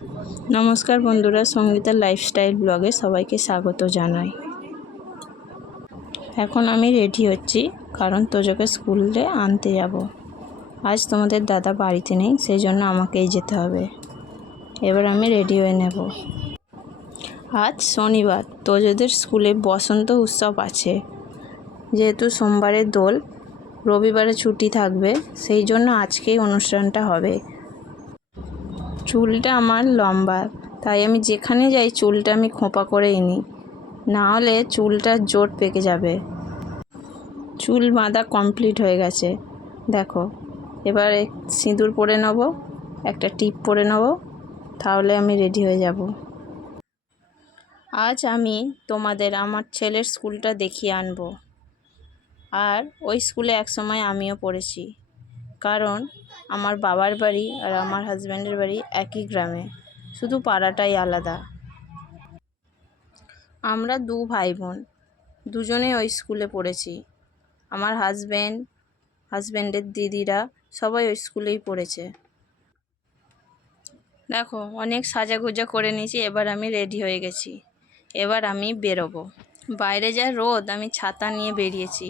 নমস্কার বন্ধুরা, সঙ্গীতার লাইফস্টাইল ব্লগে সবাইকে স্বাগত জানাই। এখন আমি রেডি হচ্ছি, কারণ তোজোকে স্কুলে আনতে যাব। আজ তোমাদের দাদা বাড়িতে নেই, সেই জন্য আমাকেই যেতে হবে। এবার আমি রেডি হয়ে নেব। আজ শনিবার, তোজোদের স্কুলে বসন্ত উৎসব আছে। যেহেতু সোমবারে দোল, রবিবারে ছুটি থাকবে, সেই জন্য আজকেই অনুষ্ঠানটা হবে। চুলটা আমার লম্বা, তাই আমি যেখানে যাই চুলটা আমি খোঁপা করেই নিই, না হলে চুলটা জোট পেকে যাবে। চুল বাঁধা কমপ্লিট হয়ে গেছে, দেখো। এবার সিঁদুর পরে নেব, একটা টিপ পরে নেব, তাহলে আমি রেডি হয়ে যাব। আজ আমি তোমাদের আমার ছেলের স্কুলটা দেখিয়ে আনবো। আর ওই স্কুলে একসময় আমিও পড়েছি, কারণ আমার বাবার বাড়ি আর আমার হাজব্যান্ডের বাড়ি একই গ্রামে, শুধু পাড়াটাই আলাদা। আমরা দু ভাই বোন, দুজনেই ওই স্কুলে পড়েছি। আমার হাজব্যান্ডের দিদিরা সবাই ওই স্কুলেই পড়েছে। দেখো, অনেক সাজাগোজা করে নিয়েছি। এবার আমি রেডি হয়ে গেছি, এবার আমি বেরোবো। বাইরে যা রোদ, আমি ছাতা নিয়ে বেরিয়েছি।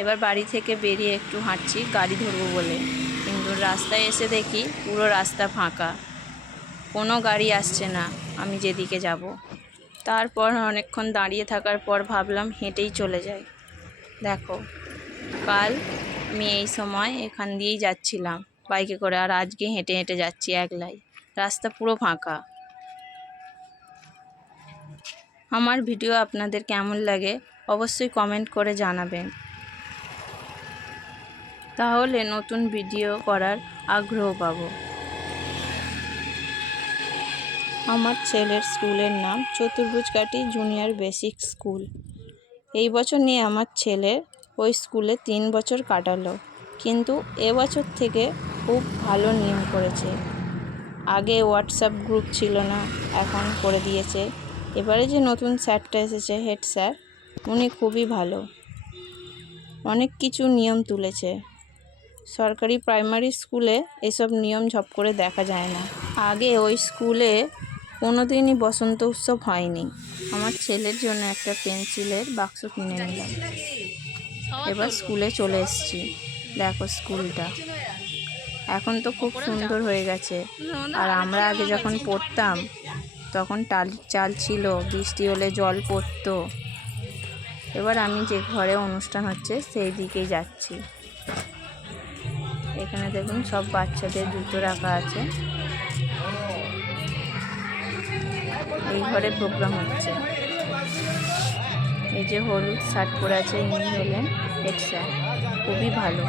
এবার বাড়ি থেকে বেরিয়ে একটু হাঁটছি গাড়ি ধরবো বলে, কিন্তু রাস্তায় এসে দেখি পুরো রাস্তা ফাঁকা, কোনো গাড়ি আসছে না আমি যেদিকে যাব। তারপর অনেকক্ষণ দাঁড়িয়ে থাকার পর ভাবলাম হেঁটেই চলে যাই। দেখো, কাল আমি এই সময় এখান দিয়েই যাচ্ছিলাম বাইকে করে, আর আজকে হেঁটে হেঁটে যাচ্ছি একলাই, রাস্তা পুরো ফাঁকা। আমার ভিডিও আপনাদের কেমন লাগে অবশ্যই কমেন্ট করে জানাবেন, তাহলে নতুন ভিডিও করার আগ্রহ পাবো। আমার ছেলের স্কুলের নাম চতুর্ভুজঘাটি জুনিয়র বেসিক স্কুল। এই বছর নিয়ে আমার ছেলে ওই স্কুলে 3 বছর কাটালো, কিন্তু এবছর থেকে খুব ভালো নিয়ম করেছে। আগে হোয়াটসঅ্যাপ গ্রুপ ছিল না, এখন করে দিয়েছে। এবারে যে নতুন স্যারটা এসেছে, হেড স্যার, উনি খুবই ভালো, অনেক কিছু নিয়ম তুলেছে। সরকারি প্রাইমারি স্কুলে এসব নিয়ম ঝপ করে দেখা যায় না। আগে ওই স্কুলে কোনো দিনই বসন্ত উৎসব হয়নি। আমার ছেলের জন্য একটা পেন্সিলের বাক্স কিনে নিলাম। এবার স্কুলে চলে এসেছি। দেখো স্কুলটা এখন তো খুব সুন্দর হয়ে গেছে। আর আমরা আগে যখন পড়তাম তখন টালির চাল ছিল, বৃষ্টি হলে জল পড়তো। এবার আমি যে ঘরে অনুষ্ঠান হচ্ছে সেই দিকেই যাচ্ছি। এখানে দেখুন সব বাচ্চাদের জুতো রাখা আছে। এই ঘরে প্রোগ্রাম হচ্ছে। এই যে হলুদ শার্ট পরে আছে, ইনি হলেন হেড স্যার, খুবই ভালো।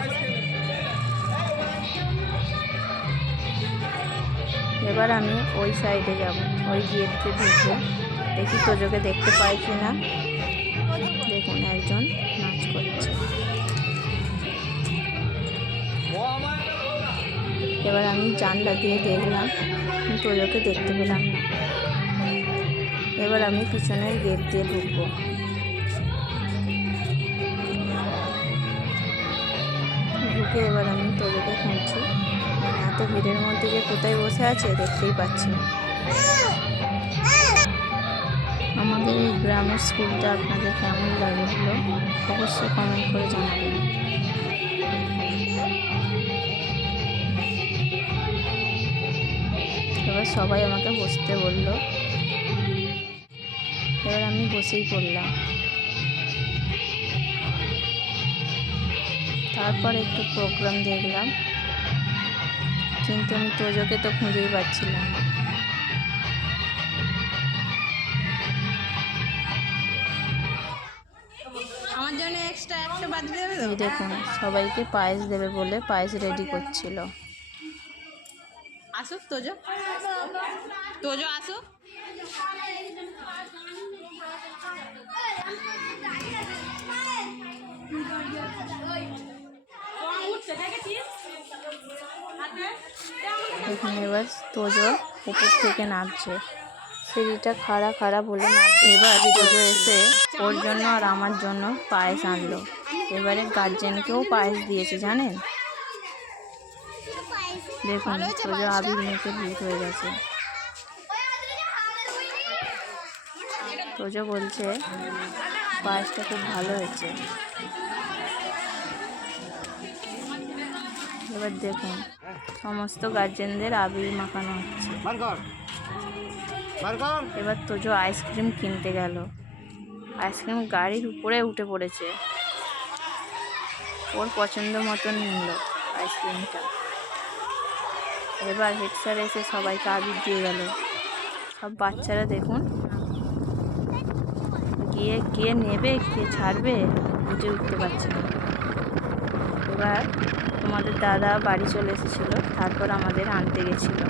এবার আমি ওই সাইডে যাব, ওই গেট দিয়ে ঢুকবো, দেখি তোজোকে দেখতে পাই কি না। দেখুন একজন নাচ করছে। এবার আমি জানলা দিয়ে দেখলাম, তোজোকে দেখতে পেলাম না। এবার আমি পিছনের গেট দিয়ে ঢুকবো। ঢুকে এবার আমি তোজোকে খুঁজছি, এত ভিড়ের মধ্যে যে কোথায় বসে আছে দেখতেই পাচ্ছি না। আমাদের এই গ্রামের স্কুলটা আপনাদের কেমন লাগলো অবশ্যই কমেন্ট করে জানাবেন। এবার সবাই আমাকে বসতে বলল, এবার আমি বসেই পড়লাম। তারপর একটু প্রোগ্রাম দেখলাম, কিন্তু আমি তোজোকে তো খুঁজেই পাচ্ছিলাম না। আমার জন্য এক্সট্রা একটা বাদ দেবে তো। দেখুন সবাইকে পায়েস দেবে বলে পায়েস রেডি করছিল। আসুক তোজো, তোজো আসুক। এখানে এবার তোজো উপর থেকে নামছে, সিঁড়িটা খাড়া খাড়া বলে নামছে। এবার তোজো এসে ওর জন্য আর আমার জন্য পায়েস আনলো। এবারে গার্জেনকেও পায়েস দিয়েছে জানেন। দেখুন তোজো আবির মেখে ভূত হয়ে গেছে। তোজো বলছে পায়েসটা খুব ভালো হয়েছে। এবার দেখুন সমস্ত গার্জেনদের আবির মাখানো হচ্ছে। এবার তোজো আইসক্রিম কিনতে গেল। আইসক্রিম গাড়ির উপরে উঠে পড়েছে। ওর পছন্দ মতন নিল আইসক্রিমটা। এবার হেড স্যার এসে সবাইকে আবির দিয়ে গেল। সব বাচ্চারা দেখুন গিয়ে গিয়ে নেবে কে ছাড়বে বুঝে উঠতে পারছে না। এবার তোমাদের দাদা বাড়ি চলে এসেছিলো, তারপর আমাদের আনতে গেছিলো।